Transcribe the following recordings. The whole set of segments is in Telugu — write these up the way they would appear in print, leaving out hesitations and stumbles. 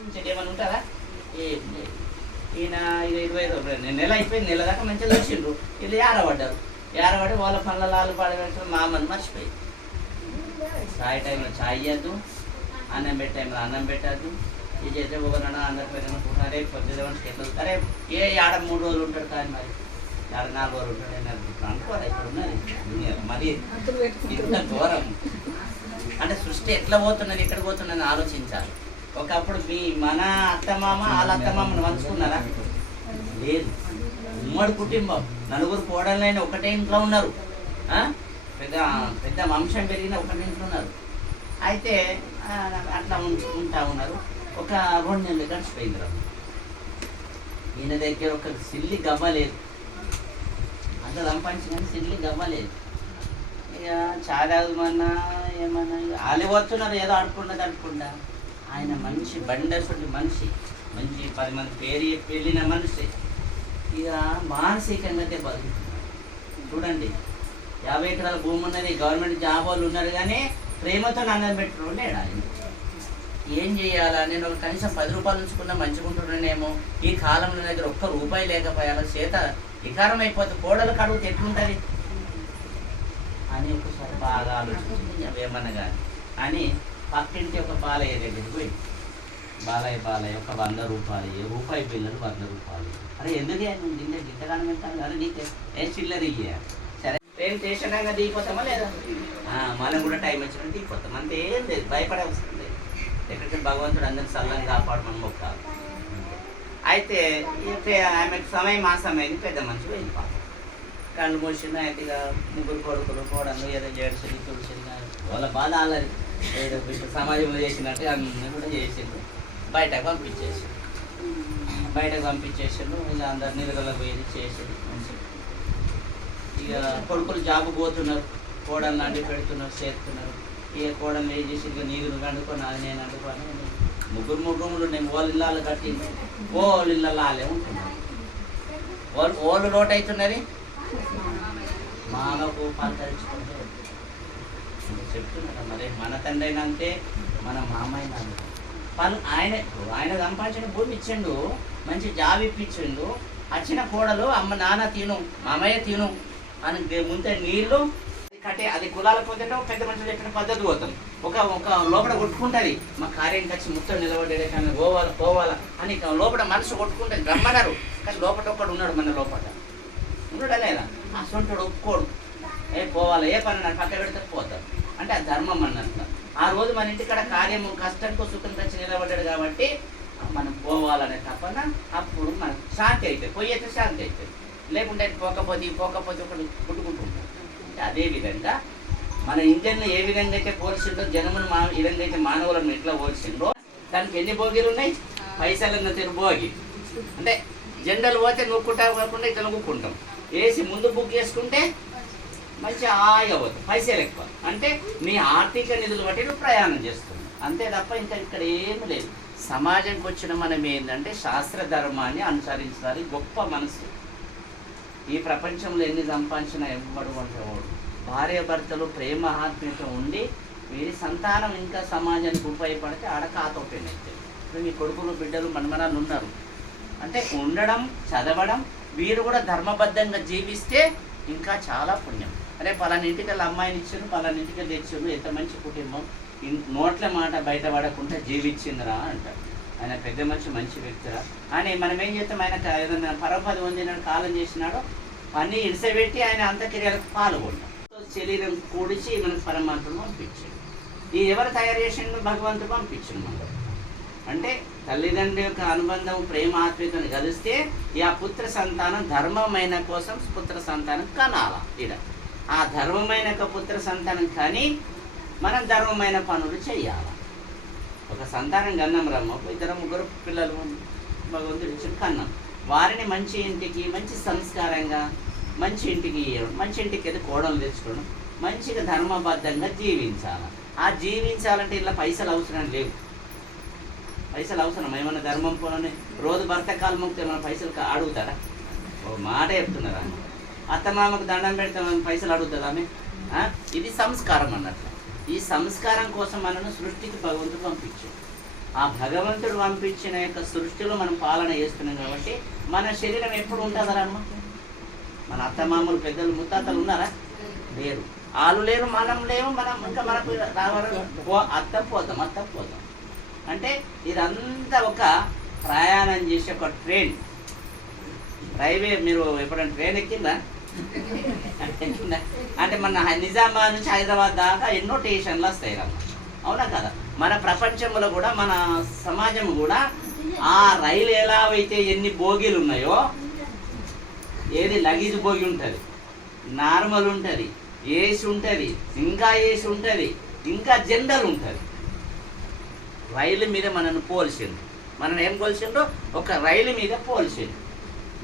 ఏమైనా ఉంటారా? ఏం లేదు. ఈయన ఇది 25 నెల అయిపోయింది, నెల దాకా మంచిగా వచ్చిండ్రు. వీళ్ళు ఏరబడ్డారు. ఏరబడి వాళ్ళ పనులలో పడవేసిన మా అమ్మని మర్చిపోయి చాయ్ టైంలో చాయ్ ఇవ్వద్దు, అన్నం పెట్టే టైంలో అన్నం పెట్టద్దు. ఇది చేస్తే ఒకరన్నా అందరి పేరు అరే పొద్దున ఎట్లా అరే ఏ ఆడ 3 రోజులు ఉంటాడు కానీ మరి ఆడ 4 రోజులు ఉంటాడు అనుకోవాలి. ఇక్కడ ఉన్నది మరి ఇంత ఘోరం అంటే సృష్టి ఎట్లా పోతున్నది, ఎక్కడ పోతున్నది ఆలోచించాలి. ఒకప్పుడు మన అత్తమామ వాళ్ళ అత్తమామను పంచుకున్నారా? లేదు. ఉమ్మడి కుటుంబం, నలుగురు కోడళ్ళైనా ఒకటే ఇంట్లో ఉన్నారు. పెద్ద పెద్ద వంశం పెరిగిన ఒకటే ఇంట్లో ఉన్నారు. అయితే అట్లా ఉంచుకుంటా ఉన్నారు. ఒక 2 నెలలు గడిచిపోయింది. ఈయన దగ్గర ఒక సిల్లి గవ్వలేదు. అంత సంపాదించిన సిల్లి గవ్వలేదు. ఇక చాదామన్నా ఏమన్నా వాళ్ళే వస్తున్నారు, ఏదో ఆడుకుంటా. ఆయన మంచి బండసుడి మనిషి, మంచి 10 మంది పేరు వెళ్ళిన మనిషి. ఇక మానసికంగా దెబ్బలు చూడండి. 50 ఎకరాల భూమి ఉన్నది, గవర్నమెంట్ జాబ్ వాళ్ళు ఉన్నారు, కానీ ప్రేమతో అన్నం పెట్టడం లేడు ఆయన. ఏం చేయాలా? నేను ఒక కనీసం 10 రూపాయలు ఉంచుకున్నా మంచిగా ఉంటున్నానేమో. ఈ కాలంలో దగ్గర ₹1 లేకపోయాల చేత వికారం అయిపోతుంది. కోడలు కడుగుతే ఎట్లుంటుంది అని ఒకసారి బాగా ఆలోచించింది. అవేమన్నా కానీ అని పక్కింటి ఒక బాలయ్య దగ్గరికి పోయి, బాలయ్య ఒక ₹100 రూపాయి బిల్లలు ₹100. అరే ఎందుకు నిన్న గిట్టగానే వెళ్తాను కదా, నీకు చిల్లర ఇయ్య. సరే ఏం స్టేషన్గా దిగిపోతామా లేదా? మనం కూడా టైం వచ్చినట్టు దిగిపోతాం. అంతే, ఏం లేదు, భయపడే అవసరం లేదు. ఎక్కడికి భగవంతుడు అందరిని చల్లని కాపాడమని మొక్కాలి. అయితే ఆమెకు సమయం ఆ సమయం పెద్ద మనిషి వెళ్ళిపోతాం. కళ్ళు మూసిన అయితే ఇక 3 కొడుకులు కోడలు ఏదో జేడుసరి తుడిసరి వాళ్ళ బాధ అల్లరి ఏదో సమాజంలో చేసినట్టు అన్నీ కూడా చేసిండ్రు. బయటకు పంపించేసిండ్రు. ఇక అందరు నిరుగల పోయి చేసిండ్రు. ఇక కొడుకులు జాబు పోతున్నారు, కోడలు నాటి పెడుతున్నారు, చేస్తున్నారు. ఇక కోడలు ఏం చేసి ఇక నీరు వండుకొని అది నేను వండుకొని 3 రూములు ఉన్నాయి. వాళ్ళ ఇళ్ళలో కట్టింది, వాళ్ళ ఇళ్ళలో వాళ్ళే ఉంటున్నారు. వాళ్ళు లోటు అవుతున్నది. మామకు పలకరించుకుంటే చెప్తున్నాడు. మరి మన తండ్రి అయినా అంతే, మన మామ అయినా అంతే. ఆయన సంపాదించిన భూమి ఇచ్చిండు, మంచి జాబ్ ఇప్పించిండు. వచ్చిన కోడలు అమ్మ నాన్న తిను, మామయ్య తిను అని ముందే నీళ్ళు కట్టే. అది కులాల పోతుంటే పెద్ద మనుషులు చెప్పిన పద్ధతి పోతాం. ఒక లోపల కొట్టుకుంటుంది. మా కార్యం వచ్చి ముత్తం నిలబడ్డాడే కానీ పోవాలా అని లోపల మనసు కొట్టుకుంటుంది. రమ్మన్నారు, కానీ లోపల ఒక్కడు ఉన్నాడు, మన లోపల ఉన్నాడా లేదా? ఆ సొంటుడు ఒప్పుకోడు. పోవాలి, ఏ పని నాకు పక్క పెడితే పోతాడు అంటే ఆ ధర్మం అన్నట్టు. ఆ రోజు మన ఇంటికాడ కార్యము కష్టంతో సుఖం తెచ్చి నిలబడ్డాడు కాబట్టి మనం పోవాలనే తప్పన అప్పుడు మనకు శాంతి అవుతుంది. పోయితే శాంతి అవుతుంది, లేకుంటే పోకపోతే ఒకడు పుట్టుకుంటుంటాడు. అంటే అదేవిధంగా మన ఇంజన్ను ఏ విధంగా అయితే పోల్చిండో, జనమును ఈ విధంగా అయితే మానవులను ఎట్లా పోల్చిండో, దానికి ఎన్ని భోగిలు ఉన్నాయి? పైసలన్న తెరు భోగి. అంటే జెండలు పోతే నొక్కుంటా కాకుండా ఇట్లా నొక్కుంటాం. వేసి ముందు బుక్ చేసుకుంటే మంచి హాయిగా పోతాం, పైసలు ఎక్కువ. అంటే నీ ఆర్థిక నిధులు బట్టి నువ్వు ప్రయాణం చేస్తున్నావు అంతే తప్ప ఇంకా ఇక్కడ ఏమి లేదు. సమాజంకి వచ్చిన మనం ఏంటంటే శాస్త్ర ధర్మాన్ని అనుసరించాలి. గొప్ప మనసు. ఈ ప్రపంచంలో ఎన్ని సంపాదించినా ఎవ్వడు వంటవాడు. భార్య భర్తలు ప్రేమ ఆత్మీయత ఉండి వీరి సంతానం ఇంకా సమాజానికి ఉపయోగపడితే ఆడ కాతోపేన అయితే. ఇప్పుడు మీ కొడుకులు బిడ్డలు మనమనాలు ఉన్నారు అంటే ఉండడం, చదవడం, వీరు కూడా ధర్మబద్ధంగా జీవిస్తే ఇంకా చాలా పుణ్యం. అరే పలాని ఇంటికి వెళ్ళి అమ్మాయిని ఇచ్చిండ్రు, పలాని ఇంటికి వెళ్ళి తెచ్చిండ్రు, ఎంత మంచి కుటుంబం, నోట్ల మాట బయటపడకుండా జీవించిందిరా అంటారు. ఆయన పెద్ద మంచి వ్యక్తిరా అని మనం ఏం చేస్తాం? ఆయన ఏదైనా పరపది పొందినాడు, కాలం చేసినాడు, పని ఇడిసబెట్టి ఆయన అంత్యక్రియలకు పాల్గొన్నాడు. శరీరం కూడిచి మనకు పరమాత్మను పంపించాడు. ఈ ఎవరు తయారు చేసిండు? భగవంతుడు పంపించిండు మనకు. అంటే తల్లిదండ్రుల యొక్క అనుబంధం, ప్రేమ, ఆత్మీయతను కలిస్తే ఈ ఆ పుత్ర సంతానం ధర్మమైన కోసం పుత్ర సంతానం కనాల. ఇడ ఆ ధర్మమైన పుత్ర సంతానం కానీ మనం ధర్మమైన పనులు చేయాలి. ఒక సంతానం కన్నాం రమ్మ, 2-3 పిల్లలు భగవంతుడు ఇచ్చిన కన్నాం. వారిని మంచి ఇంటికి, మంచి సంస్కారంగా మంచి ఇంటికి ఇవ్వడం, మంచి ఇంటికి అయితే కోడలు తెచ్చుకోవడం, మంచిగా ధర్మబద్ధంగా జీవించాలి. ఆ జీవించాలంటే ఇలా పైసలు అవసరం లేవు. పైసలు అవసరం ఏమన్నా ధర్మం పోనీ రోజు భర్త కాలముక్తి ఏమైనా పైసలు అడుగుతారా? ఓ మాట చెప్తున్నారా? అత్తమామకు దండం పెడితే పైసలు అడుగుతుంది ఆమె? ఇది సంస్కారం అన్నట్లు. ఈ సంస్కారం కోసం మనను సృష్టికి భగవంతుడు పంపించాడు. ఆ భగవంతుడు పంపించిన యొక్క సృష్టిలో మనం పాలన చేస్తున్నాం కాబట్టి మన శరీరం ఎప్పుడు ఉంటుందా అమ్మ? మన అత్తమామలు పెద్దలు ముత్తాతలు ఉన్నారా? లేరు. వాళ్ళు లేరు, మనం లేవు. మనం ఇంకా మనకు అత్త పోతాం. అంటే ఇదంతా ఒక ప్రయాణం చేసే ఒక ట్రైన్. రైల్వే మీరు ఎప్పుడైనా ట్రైన్ ఎక్కిందా? అంటే మన నిజామాబాద్ నుంచి హైదరాబాద్ దాకా ఎన్నో స్టేషన్లు వస్తాయి రమ్మ, అవునా కదా? మన ప్రపంచంలో కూడా మన సమాజం కూడా ఆ రైలు ఎలా అయితే ఎన్ని బోగీలు ఉన్నాయో, ఏది లగేజ్ బోగి ఉంటుంది, నార్మల్ ఉంటుంది, ఏసీ ఉంటుంది, ఇంకా ఏసీ ఉంటుంది, ఇంకా జనరల్ ఉంటుంది. రైలు మీద మనల్ని పోల్చిండు. మనల్ని ఏం పోల్చిండ్రు? ఒక రైలు మీద పోల్చిండు.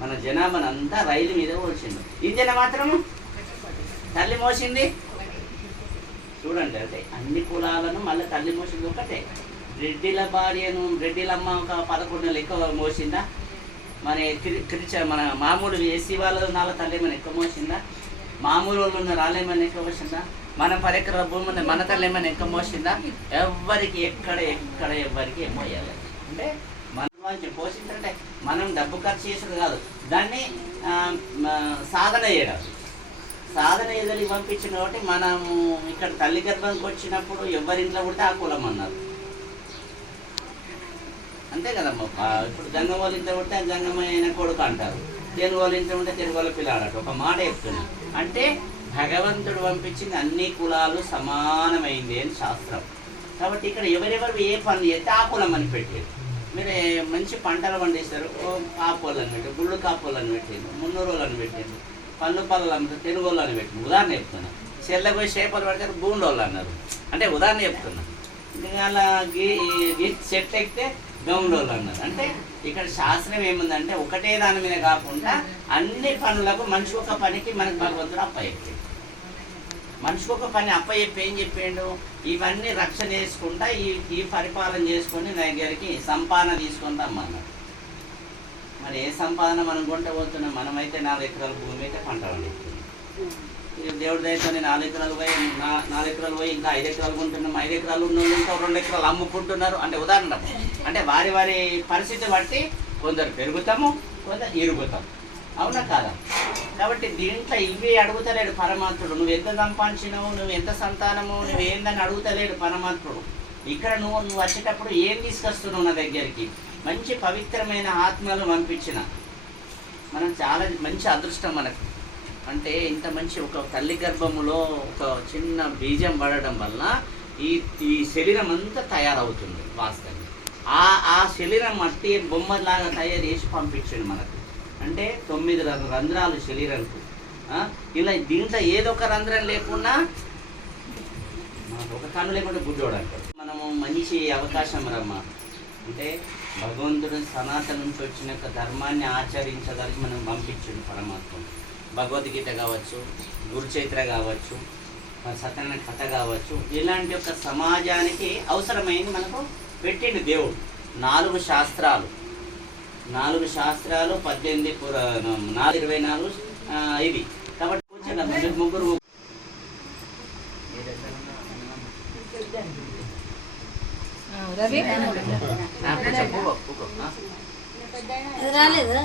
మన జనాభాను అంతా రైలు మీద పోల్చిండు. ఈ జన మాత్రం తల్లి మోసింది చూడండి. అంటే అన్ని కులాలను మళ్ళీ తల్లి మోసింది ఒకటే. రెడ్డిల భార్యను రెడ్డిలమ్మ ఒక 11 నెలలు ఎక్కువ మోసిందా? మన మామూలు ఎస్సీ వాళ్ళ నాల తల్లి ఏమైనా ఎక్కువ మోసిందా? మామూలు వాళ్ళు ఉన్న రాళ్ళేమైనా ఎక్కువ మోసిందా? మన పరికర భూమి మన తల్లి ఏమైనా ఎక్కువ మోసిందా? ఎవ్వరికి ఎక్కడ ఎవ్వరికి ఏమో వేయాలి. అంటే మన వాళ్ళు పోషించాలంటే మనం డబ్బు ఖర్చు చేసేది కాదు, దాన్ని సాధన చేయడం. సాధన ఎదురు పంపించిన కాబట్టి మనము ఇక్కడ తల్లి గర్భానికి వచ్చినప్పుడు ఎవరింట్లో పుడితే ఆ కులం అన్నారు, అంతే కదమ్మా. ఇప్పుడు గంగం వాళ్ళ ఇంట్లో పుడితే గంగమైన కొడుకు అంటారు, తెలుగు వాళ్ళ ఇంట్లో ఉంటే తెలుగు వాళ్ళ పిల్లాడట. ఒక మాట చెప్తున్నాను అంటే భగవంతుడు పంపించింది అన్ని కులాలు సమానమైంది అని శాస్త్రం. కాబట్టి ఇక్కడ ఎవరెవరు ఏ పనులు చేస్తే ఆ కులం అని పెట్టేది. మీరు మంచి పంటలు పండిస్తారు, కాపోళ్ళని పెట్టి గుళ్ళు కాపోళ్ళని పెట్టిండు, మున్నూరోళ్ళని పెట్టిండు, పళ్ళు అమ్ముతారు తెలుగు వాళ్ళని పెట్టిండు. ఉదాహరణ చెప్తున్నా. చెల్లె పోయి చేపలు పడతారు గూండోళ్ళు అన్నారు, అంటే ఉదాహరణ చెప్తున్నా. ఇంకా అలా చెట్టు ఎక్కితే గౌండోళ్ళు అన్నారు. అంటే ఇక్కడ శాస్త్రం ఏముందంటే ఒకటే దాని మీద కాకుండా అన్ని పనులకు మనిషి ఒక పనికి మనకు భగవంతుడు అప్పచెప్పాడు. మనిషికి ఒక పని అప్పచెప్పి ఏం చెప్పిండు? ఇవన్నీ రక్షణ చేసుకుంటా ఈ పరిపాలన చేసుకొని నా దగ్గరికి సంపాదన తీసుకొని రమ్మన్నాడు. మరి ఏ సంపాదన మనం కొంట పోతున్నాం? మనమైతే 4 ఎకరాల భూమి అయితే పంట పండిస్తున్నాం. దేవుడి దయతోనే 4 ఎకరాలు పోయి 4 ఎకరాలు పోయి ఇంకా 5 ఎకరాలు కొంటున్నాం. 5 ఎకరాలు ఉన్న వాళ్ళు ఇంకా 2 ఎకరాలు అమ్ముకుంటున్నారు. అంటే ఉదాహరణ, అంటే వారి పరిస్థితి బట్టి కొందరు పెరుగుతాము, కొందరు ఇరుగుతాం, అవునా కాదా? కాబట్టి దీంట్లో ఇవి అడుగుతలేడు పరమాత్ముడు. నువ్వు ఎంత సంపాదించినావు, నువ్వు ఎంత సంతానము, నువ్వు ఏందని అడుగుతలేడు పరమాత్ముడు. ఇక్కడ నువ్వు వచ్చేటప్పుడు ఏం తీసుకొస్తున్నావు నా దగ్గరికి? మంచి పవిత్రమైన ఆత్మలు పంపించిన మనం చాలా మంచి అదృష్టం మనకు. అంటే ఇంత మంచి ఒక తల్లి గర్భములో ఒక చిన్న బీజం పడడం వల్ల ఈ శరీరం అంతా తయారవుతుంది. వాస్తవంగా ఆ శరీరం మట్టి బొమ్మలాగా తయారు చేసి పంపించండి మనకు. అంటే 9 రంధ్రాలు శరీరంకు. ఇలా దీంట్లో ఏదో ఒక రంధ్రం లేకుండా ఒక కన్ను లేకుండా గుడ్డోడు అంటారు. మనము మంచి అవకాశం రమ్మ. అంటే భగవంతుడు సనాతన నుంచి వచ్చిన యొక్క ధర్మాన్ని ఆచరించడానికి మనం పంపించండి పరమాత్మ. భగవద్గీత కావచ్చు, గురుచైత్ర కావచ్చు, సత్యనారాయణ కథ కావచ్చు, ఇలాంటి యొక్క సమాజానికి అవసరమైంది మనకు పెట్టిండు దేవుడు. 4 శాస్త్రాలు, 18 పురాణం, 24 ఇది. కాబట్టి కూర్చోండి ముగ్గురు. రాలేదు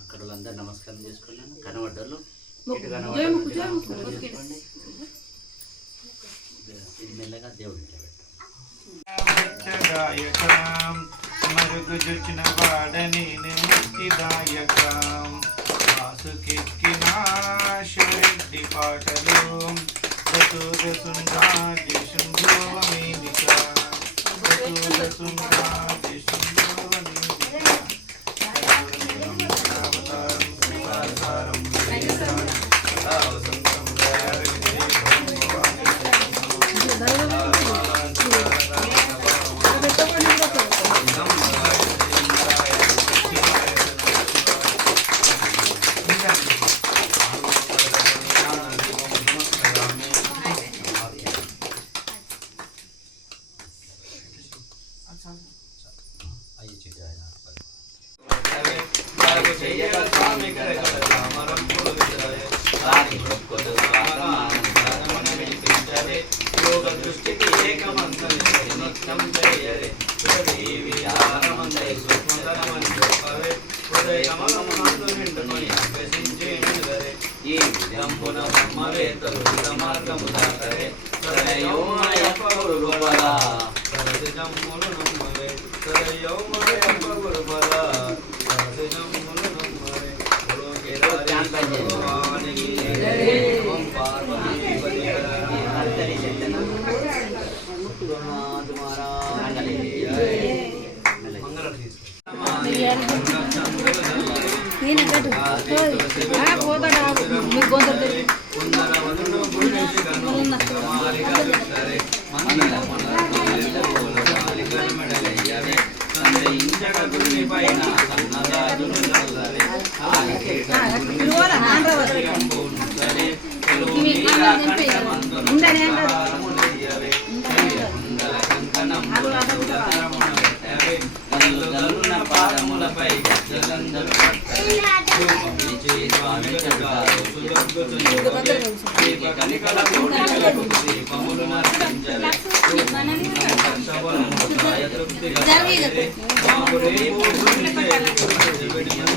అక్కడ వాళ్ళందరూ నమస్కారం చేసుకున్నాను. కనబడ్డారు మెల్లగా దేవుడు మరుగుజొచ్చిన వాడని ముక్తిదాయకం ఆసుకెక్కిన శరెడ్డి పాటలు మమవేతరు మార్గము దాటరే సరయో మాయప్ప గురుబల సరసిజమ్ములు నమ్మవే సరయో మాయప్ప గురుబల సరసిజమ్ములు నమ్మవే భగవానికి ఓం పార్వతీ అంతరి చెత్తన పాదములపై జగందరు స్వామి కనికల దీపములు నర్పించరే